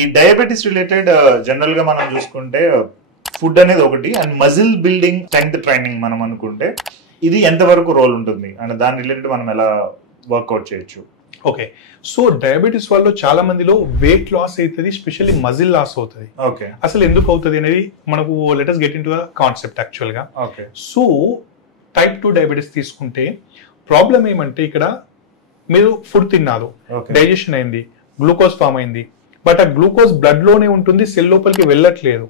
ఈ diabetes related general గా మనం చూసుకుంటే ఫుడ్ అనేది ఒకటి and muscle building strength training మనం అనుకుంటే ఇది ఎంతవరకు రోల్ ఉంటుంది అండ్ దాని రిలేటెడ్ మనం ఎలా వర్కౌట్ చేయొచ్చు? ఓకే, సో డయాబెటీస్ వల్ల చాలా మందిలో వెయిట్ లాస్ అవుతుంది, స్పెషల్లీ మజిల్ లాస్ అవుతుంది. ఓకే, అసలు ఎందుకు అవుతుంది అనేది మనకు let's get into the concept actual గా. ఓకే, సో టైప్ 2 డయాబెటీస్ తీసుకుంటే ప్రాబ్లం ఏమంటే ఇక్కడ మీరు ఫుడ్ తిన్నారు, డైజెషన్ అయింది, గ్లూకోజ్ ఫామ్ అయింది, బట్ ఆ గ్లూకోజ్ బ్లడ్ లోనే ఉంటుంది, సెల్ లోపలికి వెళ్ళట్లేదు.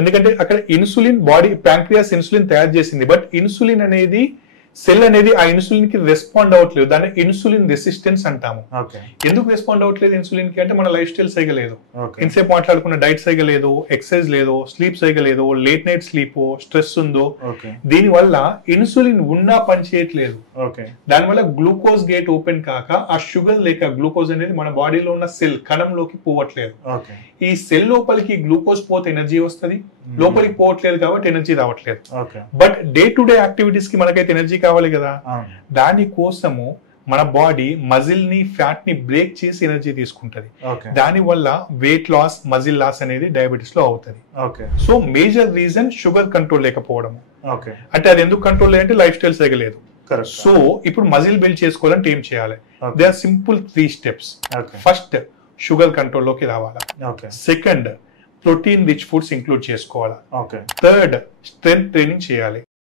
ఎందుకంటే అక్కడ ఇన్సులిన్ బాడీ ప్యాంక్రియాస్ ఇన్సులిన్ తయారు చేసింది, బట్ ఇన్సులిన్ అనేది సెల్ అనేది ఆ ఇన్సులిన్ కి రెస్పాండ్ అవ్వట్లేదు. దాన్ని ఇన్సులిన్ రెసిస్టెన్స్ అంటాము. ఎందుకు రెస్పాండ్ అవ్వట్లేదు ఇన్సులిన్ కి అంటే మన లైఫ్ స్టైల్ సైగా లేదు, ఇన్సేపు మాట్లాడుకున్న డైట్ సైగా లేదు, ఎక్సర్సైజ్ లేదు, స్లీప్ సైగా లేదు, లేట్ నైట్ స్లీప్, స్ట్రెస్ ఉందో, దీని వల్ల ఇన్సులిన్ ఉన్నా పని చేయట్లేదు. దానివల్ల గ్లూకోజ్ గేట్ ఓపెన్ కాక ఆ షుగర్ లేక గ్లూకోజ్ అనేది మన బాడీలో ఉన్న సెల్ కణంలోకి పోవట్లేదు. ఈ సెల్ లోపలికి గ్లూకోజ్ పోతే ఎనర్జీ వస్తుంది, లోపలికి పోవట్లేదు కాబట్టి ఎనర్జీ రావట్లేదు. But day to day activities కి మనకైతే ఎనర్జీ కావాలి కదా, దాని కోసము మన బాడీ మజిల్ ని ఫ్యాట్ ని బ్రేక్ చేసి ఎనర్జీ తీసుకుంటది. దాని వల్ల వెయిట్ లాస్, మజిల్ లాస్ అనేది డయాబెటీస్ లో అవుతుంది. So major reason sugar control లేకపోవడం. అంటే అది ఎందుకు కంట్రోల్ లేదంటే లైఫ్ స్టైల్ సగలేదు. సో ఇప్పుడు మజిల్ బిల్డ్ చేసుకోవాలంటే ఏం చేయాలి? They are simple 3 steps. First sugar control లోకి రావాలా. Second protein rich foods include చేసుకోవాలా. థర్డ్ స్ట్రెంగ్త్ ట్రైనింగ్ చేయాలి.